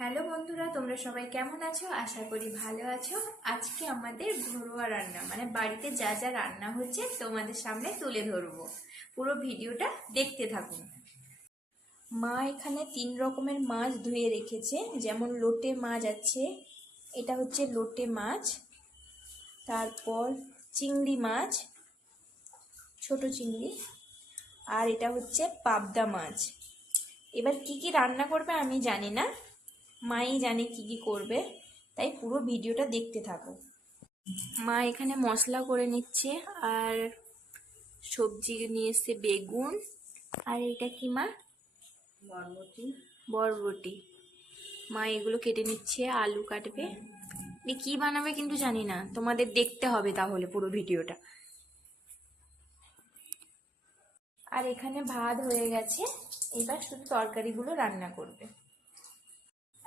Hello বন্ধুরা, তোমরা সবাই কেমন আছো? আশা করি ভালো আছো। আজকে আমাদের ঘরোয়া রান্না মানে বাড়িতে যা যা রান্না হচ্ছে তোমাদের সামনে তুলে ধরবো। পুরো ভিডিওটা দেখতে থাকুন। মা এখানে 3 রকমের মাছ ধুয়ে রেখেছে, যেমন লোটে মাছ আছে, এটা হচ্ছে লোটে মাছ, তারপর চিংড়ি মাছ, ছোট চিংড়ি, আর এটা হচ্ছে পাবদা মাছ। এবার কি কি রান্না করবে আমি জানি না, মাই জানে কি কি করবে, তাই পুরো ভিডিওটা দেখতে থাকো। মা এখানে মশলা করে নিচ্ছে, আর সবজি নিয়ে এসছে বেগুন, আর এটা কি মা? বরবটি। বরবটি মা এগুলো কেটে নিচ্ছে, আলু কাটবে, কি বানাবে কিন্তু জানি না, তোমাদের দেখতে হবে তাহলে পুরো ভিডিওটা। আর এখানে ভাত হয়ে গেছে, এবার শুধু তরকারিগুলো রান্না করবে।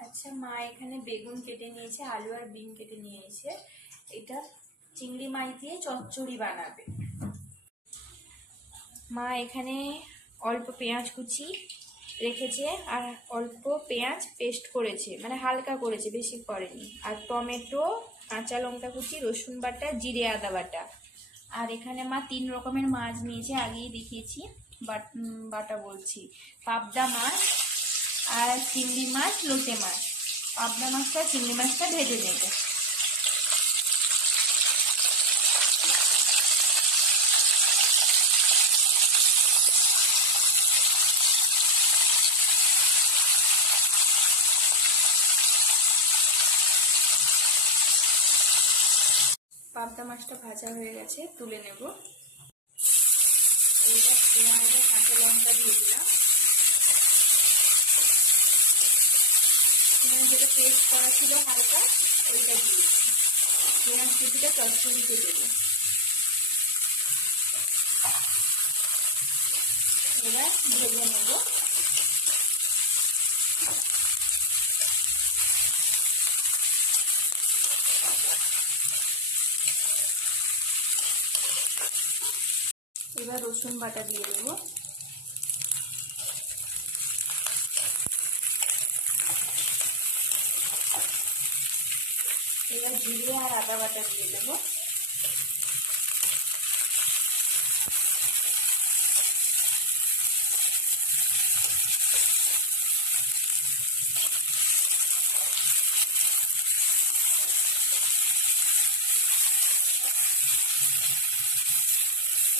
আচ্ছা, মা এখানে বেগুন কেটে নিয়েছে, আলু আর বিন কেটে নিয়েছে, এটা চিংড়ি মাছ দিয়ে চচ্চড়ি বানাবে। মা এখানে অল্প পেঁয়াজ কুচি রেখেছে, আর অল্প পেঁয়াজ পেস্ট করেছে, মানে হালকা করেছে, বেশি করেনি, আর টমেটো, কাঁচা লঙ্কা কুচি, রসুন বাটা, জিরে আদা বাটা। আর এখানে মা 3 রকমের মাছ নিয়েছে, আগেই দেখিয়েছি, বাটা বলছি, পাবদা মাছ আর চিংড়ি মাছ, লোটে মাছ। পাবদা মাছটা চিংড়ি মাছটা ভেজে নেবে। পাবদা মাছটা ভাজা হয়ে গেছে, তুলে নেব। এইবার পেঁয়াজ আর কাঁচা লঙ্কা দিয়ে দিলাম, যেটা পেস্ট করা ছিল হালকা, ওইটা দিয়েছি। পেঁয়াজ কুচিটা চচ্চড়িতে দেবো। এবার ভেজে নেব। এবার রসুন বাটা দিয়ে দেবো। এবার জিরে আর আদা বাটা দিয়ে দেবো।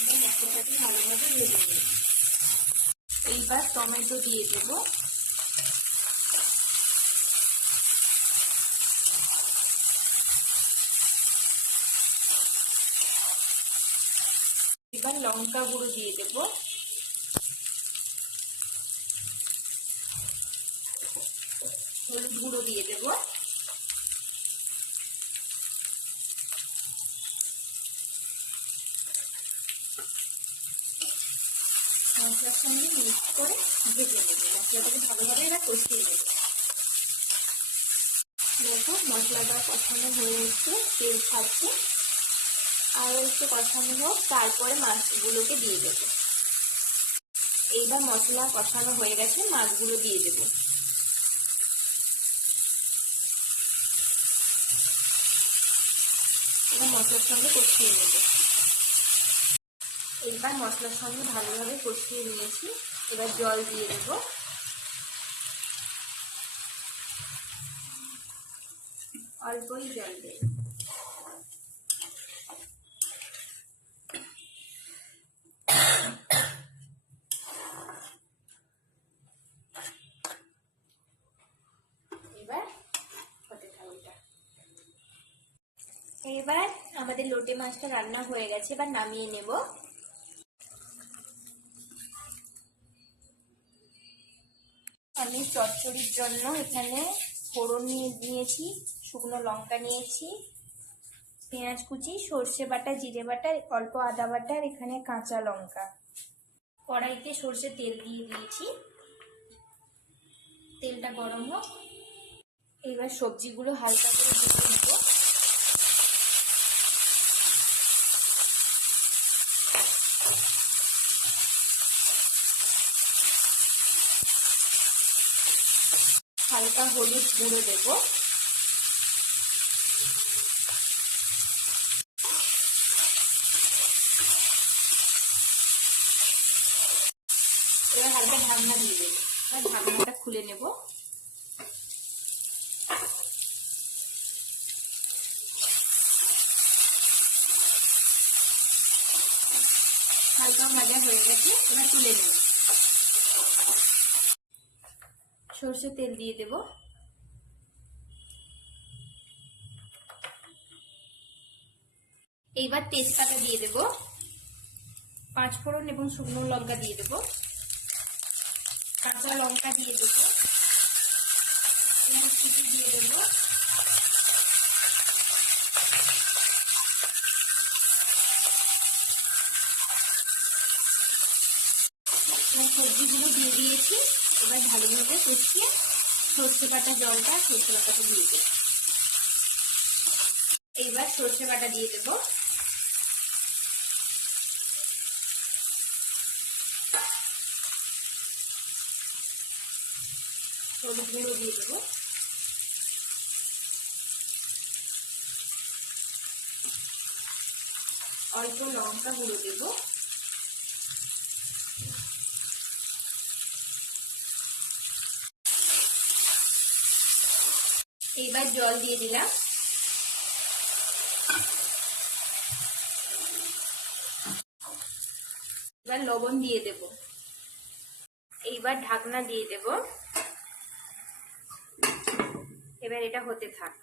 মশলাটাকে ভালোভাবে ভেজে নেব। এইবার টমেটো দিয়ে দেবো। এবার লঙ্কা গুঁড়ো দিয়ে দেবো। হলুদ গুঁড়ো দিয়ে দেবো। মশলার সঙ্গে মিক্স করে ভেজে নেবো। মশলাটাকে ভালোভাবে এবার কষিয়ে নেবো। দেখো মশলাটা কষানো হয়ে এসছে, তেল ছাড়ছে, আর একটু কষানো হোক, তারপরে মাছগুলোকে দিয়ে দেবো। এইবার মশলা কষানো হয়ে গেছে, মাছগুলো দিয়ে দেবো। এবার মশলার সঙ্গে কষিয়ে নেব। এইবার মশলার সঙ্গে ভালোভাবে কষিয়ে নিয়েছি, এবার জল দিয়ে দেবো। অল্পই জল দেব। এবার আমাদের লোটে মাছটা রান্না হয়ে গেছে, এবার নামিয়ে নেব। আমি চচ্চড়ির জন্য এখানে ফোড়ন নিয়েছি, শুকনো লঙ্কা নিয়েছি, পেঁয়াজ কুচি, সর্ষে বাটা, জিরে বাটা, অল্প আদা বাটা, আর এখানে কাঁচা লঙ্কা। কড়াইতে সর্ষে তেল দিয়ে দিয়েছি, তেলটা গরম হোক। এবার সবজিগুলো হালকা করে ভেজে নেব। হালকা হলুদ গুঁড়ো দেব। এবার হালকা ঢাকনা দিয়ে দেবো। ঢাকনাটা খুলে নেব। হালকা ভাজা হয়ে গেছে, এবার তুলে নেব। সরষের তেল দিয়ে দেব। এইবার তেজপাতা দিয়ে দেব, 5 ফোড়ন এবং শুকনো লঙ্কা দিয়ে দেব, কাঁচা লঙ্কা দিয়ে দেব, পেঁয়াজ কুচি দিয়ে দেব, সবজিগুলো দিয়ে দিয়েছি। এবার ভালোভাবে কষিয়ে সর্ষে বাটা জলটা সর্ষে বাটাটা দিয়ে দেব। এইবার সর্ষে বাটা দিয়ে দেব। হলুদ গুঁড়ো দিয়ে দেব। অল্প লঙ্কা গুঁড়ো দেব। এইবার জল দিয়ে দিলাম। এবার লবণ দিয়ে দেব। এইবার ঢাকনা দিয়ে দেব। এবার এটা হতে থাক।